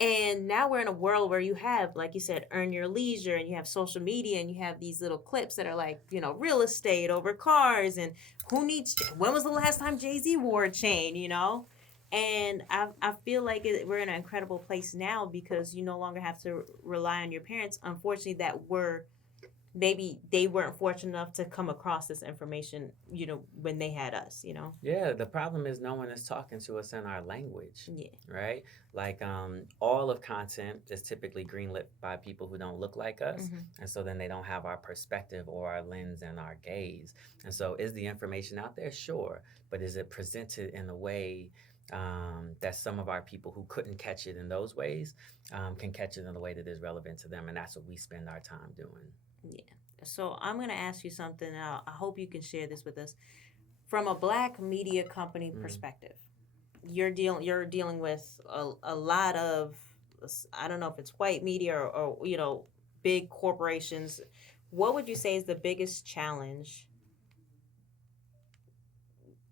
and now we're in a world where you have, like you said, Earn Your Leisure, and you have social media, and you have these little clips that are like, you know, real estate over cars, and when was the last time Jay-Z wore a chain, you know? And I feel like we're in an incredible place now because you no longer have to rely on your parents, unfortunately, maybe they weren't fortunate enough to come across this information, you know, when they had us, you know? Yeah, the problem is no one is talking to us in our language. Yeah. Right? Like all of content is typically greenlit by people who don't look like us. Mm-hmm. And so then they don't have our perspective or our lens and our gaze. And so is the information out there? Sure. But is it presented in a way that some of our people who couldn't catch it in those ways can catch it in a way that is relevant to them? And that's what we spend our time doing. Yeah. So I'm going to ask you something, and I hope you can share this with us. From a black media company perspective, you're dealing with a lot of, I don't know if it's white media or you know, big corporations. What would you say is the biggest challenge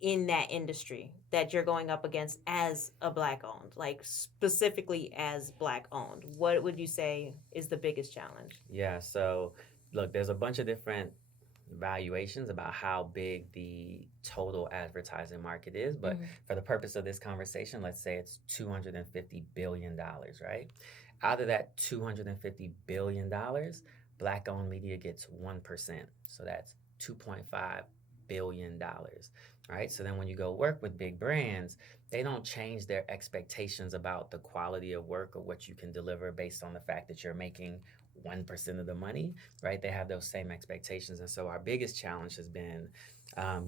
in that industry that you're going up against as a black owned, like specifically as black owned? What would you say is the biggest challenge? Yeah, so look, there's a bunch of different valuations about how big the total advertising market is, but for the purpose of this conversation, let's say it's $250 billion, right? Out of that $250 billion, black owned media gets 1%. So that's $2.5 billion, right? So then when you go work with big brands, they don't change their expectations about the quality of work or what you can deliver based on the fact that you're making 1% of the money, right? They have those same expectations. And so our biggest challenge has been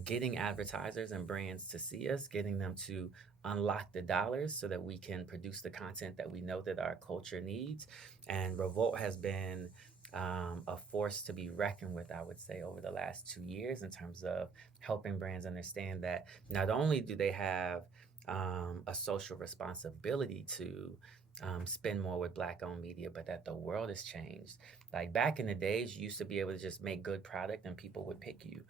getting advertisers and brands to see us, getting them to unlock the dollars so that we can produce the content that we know that our culture needs. And Revolt has been a force to be reckoned with, I would say, over the last 2 years in terms of helping brands understand that not only do they have a social responsibility to spend more with Black-owned media, but that the world has changed. Like back in the days, you used to be able to just make good product and people would pick you.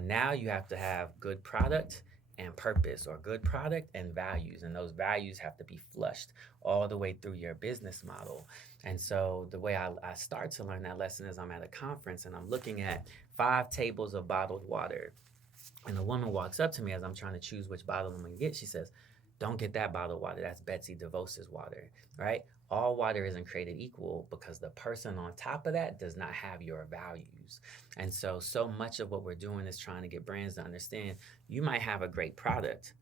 Now you have to have good product and purpose, or good product and values, and those values have to be flushed all the way through your business model. And so the way I start to learn that lesson is I'm at a conference and I'm looking at 5 tables of bottled water. And a woman walks up to me as I'm trying to choose which bottle I'm gonna get. She says, "Don't get that bottled water. That's Betsy DeVos's water," right? All water isn't created equal because the person on top of that does not have your values. And so much of what we're doing is trying to get brands to understand you might have a great product,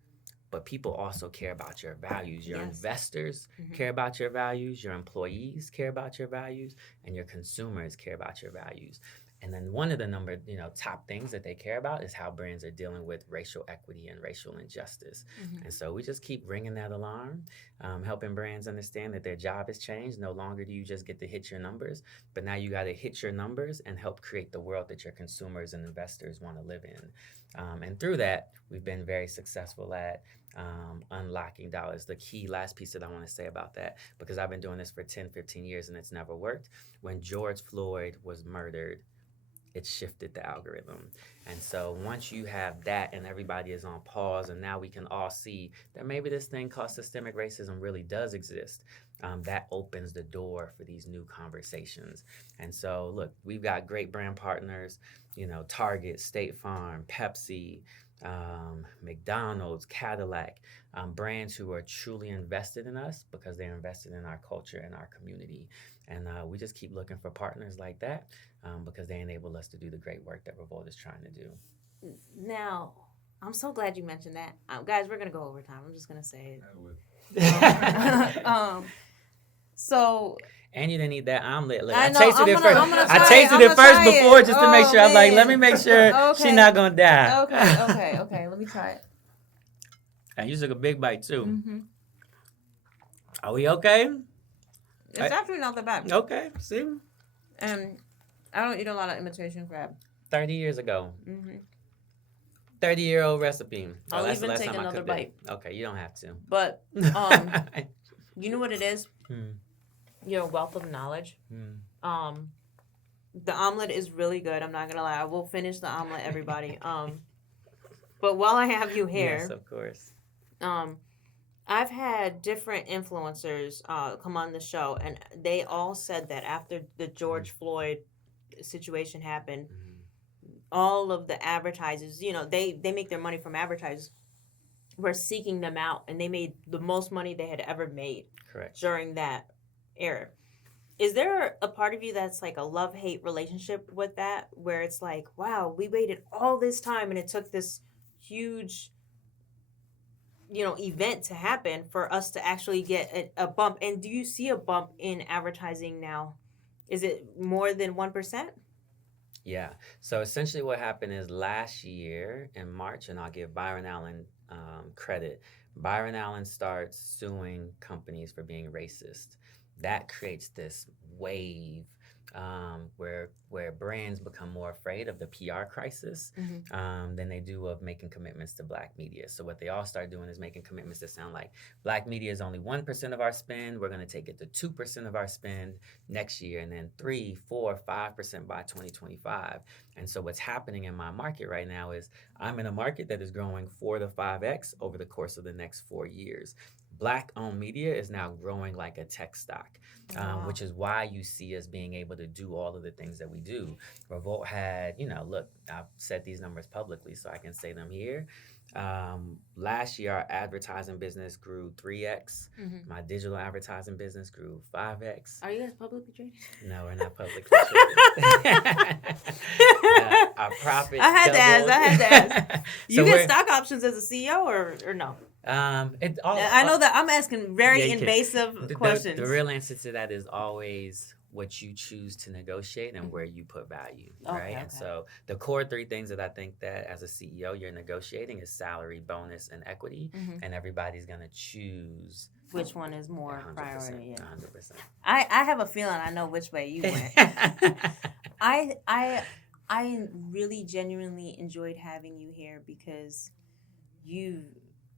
but people also care about your values. Your investors care about your values, your employees care about your values, and your consumers care about your values. And then one of the top things that they care about is how brands are dealing with racial equity and racial injustice. And so we just keep ringing that alarm, helping brands understand that their job has changed. No longer do you just get to hit your numbers, but now you got to hit your numbers and help create the world that your consumers and investors want to live in. And through that, we've been very successful at unlocking dollars. The key last piece that I want to say about that, because I've been doing this for 10, 15 years and it's never worked. When George Floyd was murdered, it shifted the algorithm. And so once you have that and everybody is on pause, and now we can all see that maybe this thing called systemic racism really does exist, that opens the door for these new conversations. And so look, we've got great brand partners, Target, State Farm, Pepsi, McDonald's, Cadillac, brands who are truly invested in us because they're invested in our culture and our community. And we just keep looking for partners like that because they enable us to do the great work that Revolt is trying to do. Now, I'm so glad you mentioned that. Guys, we're going to go over time. I'm just going to say it. So... And you didn't eat that omelet. Look, I tasted it first. I tasted it first before just to make sure. I'm like, let me make sure she's not going to die. Okay. Let me try it. And you took a big bite, too. Are we okay? It's actually not that bad. Okay, see? And I don't eat a lot of imitation crab. 30 years ago. 30-year-old recipe. I'll even take another bite. Okay, you don't have to. But you know what it is? Your wealth of knowledge. The omelet is really good. I'm not gonna lie. I will finish the omelet, everybody. But while I have you here, yes, of course. I've had different influencers come on the show, and they all said that after the George Floyd situation happened, all of the advertisers, they make their money from advertisers, were seeking them out, and they made the most money they had ever made. Correct. During that era. Is there a part of you that's like a love-hate relationship with that, where it's like, wow, we waited all this time and it took this huge event to happen for us to actually get a bump? And do you see a bump in advertising now? Is it more than 1%? Yeah. So essentially what happened is last year in March, and I'll give Byron Allen credit, Byron Allen starts suing companies for being racist. That creates this wave where brands become more afraid of the PR crisis than they do of making commitments to Black media. So what they all start doing is making commitments that sound like Black media is only 1% of our spend. We're going to take it to 2% of our spend next year, and then 3, 4, 5% by 2025. And so what's happening in my market right now is I'm in a market that is growing 4 to 5x over the course of the next 4 years. Black-owned media is now growing like a tech stock, which is why you see us being able to do all of the things that we do. Revolt had, look, I've said these numbers publicly, so I can say them here. Last year, our advertising business grew 3x. My digital advertising business grew 5x. Are you guys publicly traded? No, we're not publicly traded. Our profits I had to ask. You So get stock options as a CEO or no? I know that I'm asking very invasive questions. The real answer to that is always what you choose to negotiate and where you put value, right? And so the core 3 things that I think that as a CEO you're negotiating is salary, bonus, and equity, and everybody's gonna choose which one is more priority. 100%. I have a feeling I know which way you went. I really genuinely enjoyed having you here because you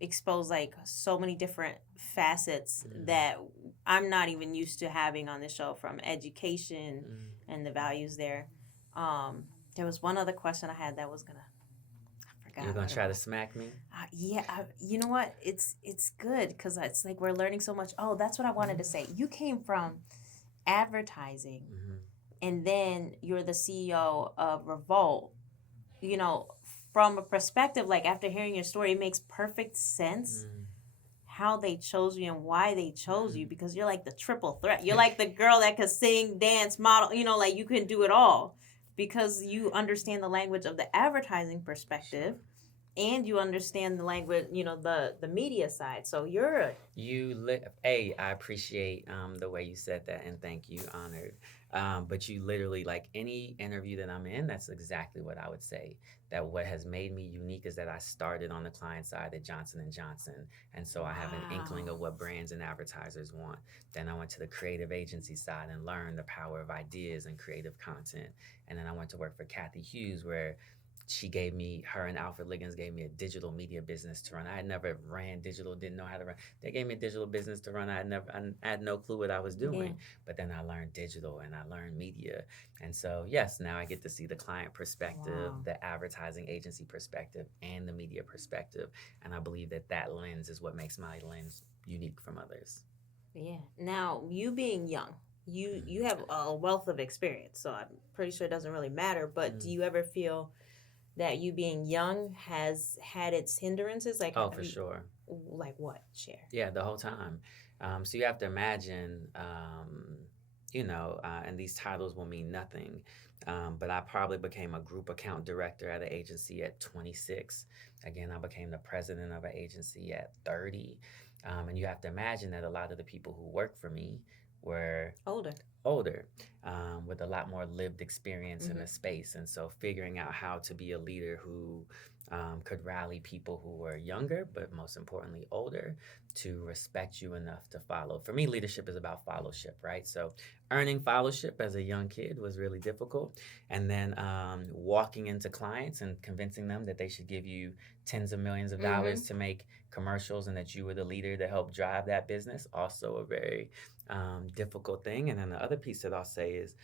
expose like so many different facets that I'm not even used to having on the show, from education and the values there. There was one other question I had that was gonna, I forgot. You're gonna what it try to was. smack me? You know what? It's good because it's like we're learning so much. Oh, that's what I wanted to say. You came from advertising, and then you're the CEO of Revolt. You know, from a perspective, like after hearing your story, it makes perfect sense how they chose you and why they chose you, because you're like the triple threat. You're like the girl that could sing, dance, model, like you can do it all because you understand the language of the advertising perspective and you understand the language, the media side. So you're I appreciate the way you said that, and thank you, honored. But you literally, like any interview that I'm in, that's exactly what I would say. That what has made me unique is that I started on the client side at Johnson and Johnson, and so I have an inkling of what brands and advertisers want. Then I went to the creative agency side and learned the power of ideas and creative content. And then I went to work for Kathy Hughes, where her and Alfred Liggins gave me a digital media business to run. I had never ran digital, didn't know how to run. They gave me a digital business to run. I had no clue what I was doing. Yeah. But then I learned digital and I learned media. And so, yes, now I get to see the client perspective, the advertising agency perspective, and the media perspective. And I believe that lens is what makes my lens unique from others. Yeah. Now, you being young, you have a wealth of experience, so I'm pretty sure it doesn't really matter. But do you ever feel that you being young has had its hindrances? Like, for sure. Like what? Share. Yeah, the whole time. So you have to imagine, and these titles will mean nothing. But I probably became a group account director at an agency at 26. Again, I became the president of an agency at 30. And you have to imagine that a lot of the people who work for me were older, with a lot more lived experience in the space. And so figuring out how to be a leader who could rally people who were younger, but most importantly, older, to respect you enough to follow. For me, leadership is about fellowship, right? So earning fellowship as a young kid was really difficult. And then walking into clients and convincing them that they should give you tens of millions of dollars to make commercials and that you were the leader to help drive that business, also a very difficult thing. And then the other piece that I'll say is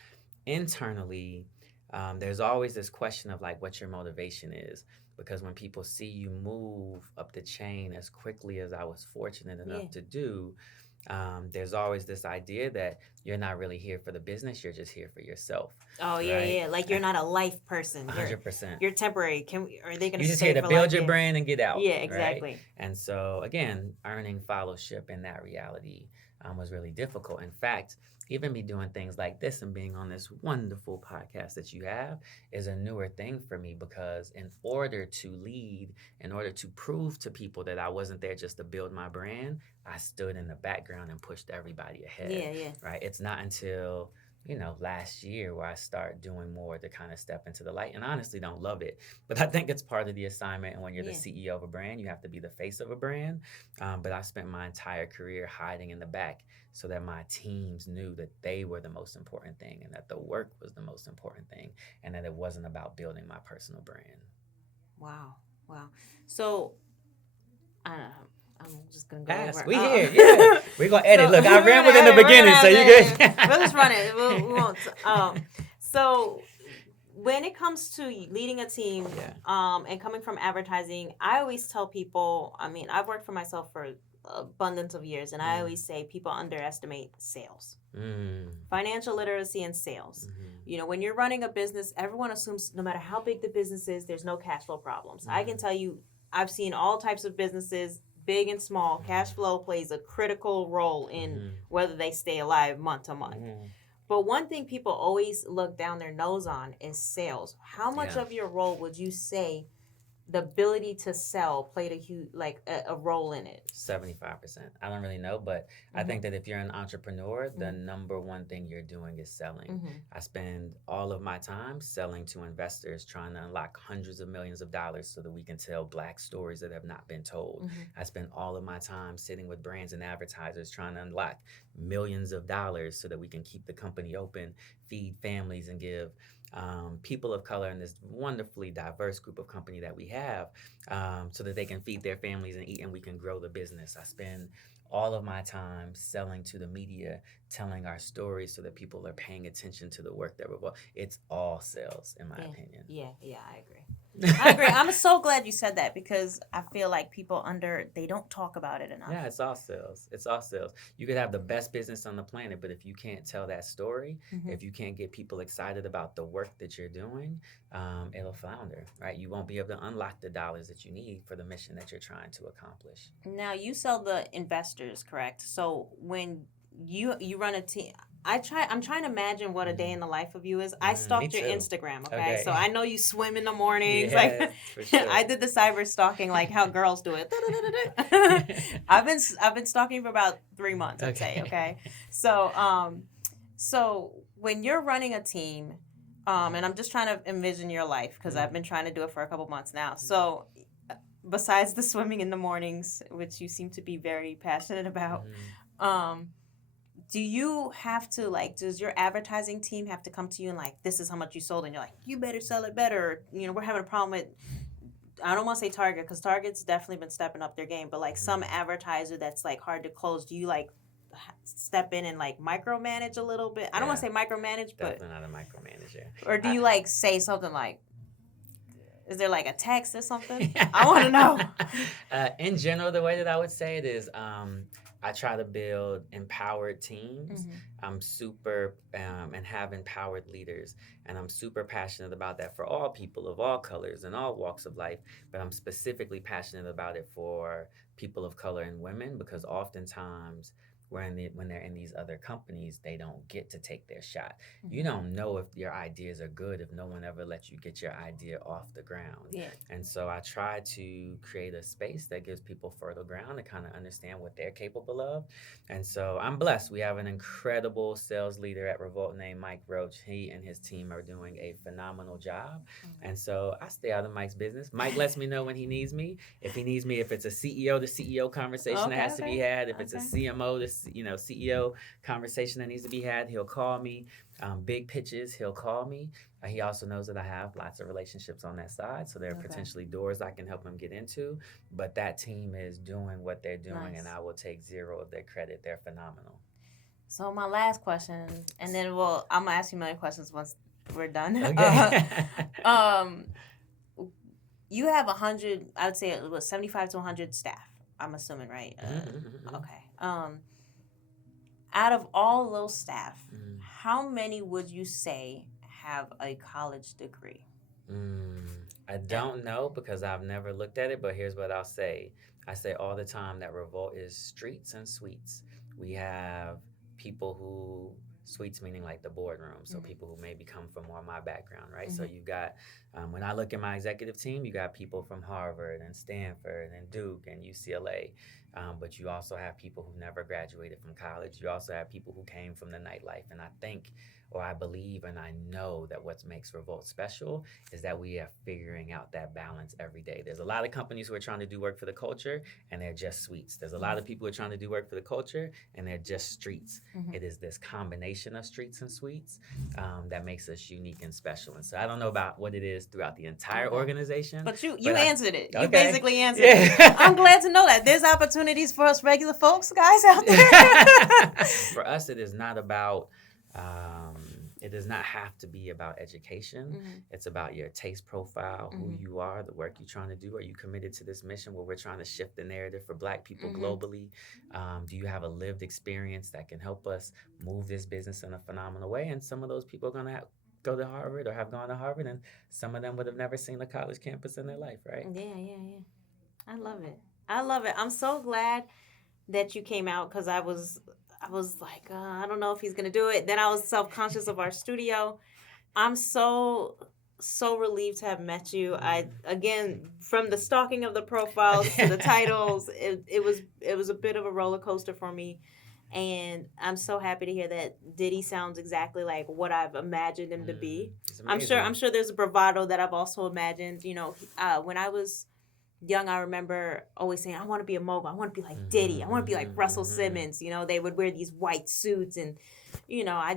internally, there's always this question of like what your motivation is, because when people see you move up the chain as quickly as I was fortunate enough to do, there's always this idea that you're not really here for the business, you're just here for yourself. Oh yeah, right? yeah. Like you're not a life person. 100%. You're temporary. Are they going to? You're just here to build your brand and get out. Yeah, exactly. Right? And so again, earning fellowship in that reality was really difficult. In fact, even me doing things like this and being on this wonderful podcast that you have is a newer thing for me, because in order to lead, in order to prove to people that I wasn't there just to build my brand, I stood in the background and pushed everybody ahead. Yeah. Right? It's not until last year where I start doing more to kind of step into the light, and honestly don't love it. But I think it's part of the assignment. And when you're the CEO of a brand, you have to be the face of a brand. But I spent my entire career hiding in the back so that my teams knew that they were the most important thing and that the work was the most important thing and that it wasn't about building my personal brand. Wow. So, I don't know. I'm just gonna go Ask. over. We here, yeah. We're gonna edit. Look, I rambled in the beginning, so you good. We'll just run it. We won't. So when it comes to leading a team, and coming from advertising, I always tell people. I mean, I've worked for myself for abundance of years, and I always say people underestimate sales, financial literacy, and sales. When you're running a business, everyone assumes no matter how big the business is, there's no cash flow problems. I can tell you, I've seen all types of businesses, big and small. Cash flow plays a critical role in whether they stay alive month to month. But one thing people always look down their nose on is sales. How much of your role would you say the ability to sell played a huge, a role in it? 75%. I don't really know, but I think that if you're an entrepreneur, the number one thing you're doing is selling. I spend all of my time selling to investors, trying to unlock hundreds of millions of dollars so that we can tell Black stories that have not been told. I spend all of my time sitting with brands and advertisers trying to unlock millions of dollars so that we can keep the company open, feed families, and give people of color in this wonderfully diverse group of company that we have, so that they can feed their families and eat, and we can grow the business. I spend all of my time selling to the media, telling our stories so that people are paying attention to the work that we're. It's all sales, in my opinion. Yeah, I agree. I agree. I'm so glad you said that, because I feel like people they don't talk about it enough. Yeah, it's all sales. It's all sales. You could have the best business on the planet, but if you can't tell that story, if you can't get people excited about the work that you're doing, it'll flounder, right? You won't be able to unlock the dollars that you need for the mission that you're trying to accomplish. Now, you sell the investors, correct? So when you run a team, I'm trying to imagine what a day in the life of you is. I stalked your Instagram, okay? So I know you swim in the mornings. Yes, for sure. I did the cyber stalking, like how girls do it. I've been stalking for about 3 months, I'd say, okay? So when you're running a team, and I'm just trying to envision your life, because I've been trying to do it for a couple months now. So besides the swimming in the mornings, which you seem to be very passionate about, do you have to, like, does your advertising team have to come to you and, like, this is how much you sold, and you're like, you better sell it better? You know, we're having a problem with, I don't want to say Target, because Target's definitely been stepping up their game, but, like, some advertiser that's, like, hard to close, do you, like, step in and, like, micromanage a little bit? I don't want to say micromanage, but... Definitely not a micromanager. Or do you, like, say something like, is there, like, a text or something? I want to know. In general, the way that I would say it is, I try to build empowered teams. I'm super and have empowered leaders, and I'm super passionate about that for all people of all colors and all walks of life. But I'm specifically passionate about it for people of color and women, because oftentimes when they're in these other companies, they don't get to take their shot. You don't know if your ideas are good if no one ever lets you get your idea off the ground. Yeah. And so I try to create a space that gives people fertile ground to kind of understand what they're capable of. And so I'm blessed. We have an incredible sales leader at Revolt named Mike Roach. He and his team are doing a phenomenal job. And so I stay out of Mike's business. Mike lets me know when he needs me. If he needs me, if it's a CEO to CEO conversation that has to be had, if it's a CMO to CEO conversation that needs to be had, he'll call me. Big pitches, he'll call me. He also knows that I have lots of relationships on that side, so there are potentially doors I can help him get into. But that team is doing what they're doing, and I will take zero of their credit. They're phenomenal. So my last question, and then I'm gonna ask you many questions once we're done. Okay. You have 100. I would say it was 75 to 100 staff. I'm assuming, right? Okay. Out of all those staff, how many would you say have a college degree? I don't know, because I've never looked at it, but here's what I'll say. I say all the time that Revolt is streets and suites. We have people who, suites meaning like the boardroom, so people who maybe come from more my background, right? So you've got, when I look at my executive team, you got people from Harvard and Stanford and Duke and UCLA. But you also have people who never graduated from college. You also have people who came from the nightlife. And I think, or I believe, and I know that what makes Revolt special is that we are figuring out that balance every day. There's a lot of companies who are trying to do work for the culture, and they're just suites. There's a lot of people who are trying to do work for the culture, and they're just streets. It is this combination of streets and suites that makes us unique and special. And so I don't know about what it is throughout the entire organization. But you answered it. You Okay. basically answered it. I'm glad to know that. There's opportunities for us regular folks, guys, out there. For us, it is not about... it does not have to be about education. It's about your taste profile, who you are, the work you're trying to do. Are you committed to this mission where we're trying to shift the narrative for Black people globally? Do you have a lived experience that can help us move this business in a phenomenal way? And some of those people are going to go to Harvard or have gone to Harvard, and some of them would have never seen a college campus in their life, right? Yeah. I love it. I'm so glad that you came out, because I was like, I don't know if he's going to do it. Then I was self-conscious of our studio. I'm so relieved to have met you. Again, from the stalking of the profiles to the titles, it was a bit of a roller coaster for me. And I'm so happy to hear that Diddy sounds exactly like what I've imagined him to be. I'm sure there's a bravado that I've also imagined. You know, when I was young, I remember always saying, I want to be a mogul. I want to be like Diddy. I want to be like Russell Simmons. You know, they would wear these white suits, and, you know, I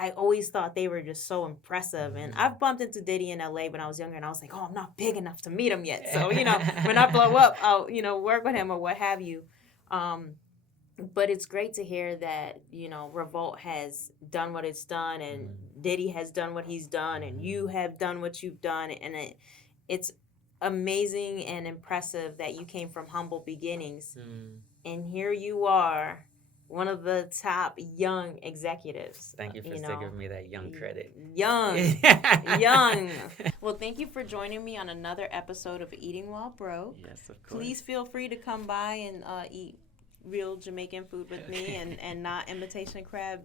I always thought they were just so impressive. And I've bumped into Diddy in LA when I was younger, and I was like, oh, I'm not big enough to meet him yet. So, you know, when I blow up, I'll, you know, work with him or what have you. But it's great to hear that, you know, Revolt has done what it's done, and Diddy has done what he's done, and you have done what you've done. And it's amazing and impressive that you came from humble beginnings. And here you are, one of the top young executives. Thank you for still giving me that young credit. Young. Well, thank you for joining me on another episode of Eating While Broke. Yes, of course. Please feel free to come by and eat real Jamaican food with me and not imitation crab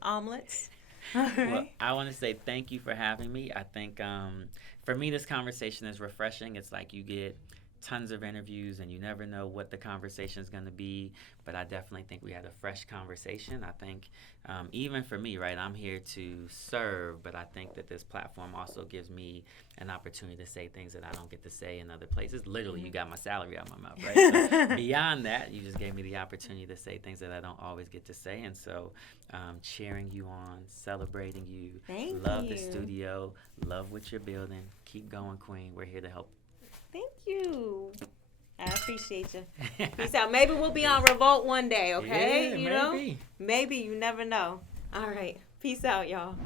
omelets. Well, I want to say thank you for having me. I think for me, this conversation is refreshing. It's like you get tons of interviews and you never know what the conversation is going to be, but I definitely think we had a fresh conversation. I think even for me, right, I'm here to serve, but I think that this platform also gives me an opportunity to say things that I don't get to say in other places. Literally, you got my salary out my mouth, right? So beyond that, you just gave me the opportunity to say things that I don't always get to say, and so cheering you on, celebrating you. Love the studio, love what you're building. Keep going, Queen. We're here to help. Thank you. I appreciate you. Peace out. Maybe we'll be on Revolt one day, okay? Yeah, you maybe. know? Maybe. You never know. All right. Peace out, y'all.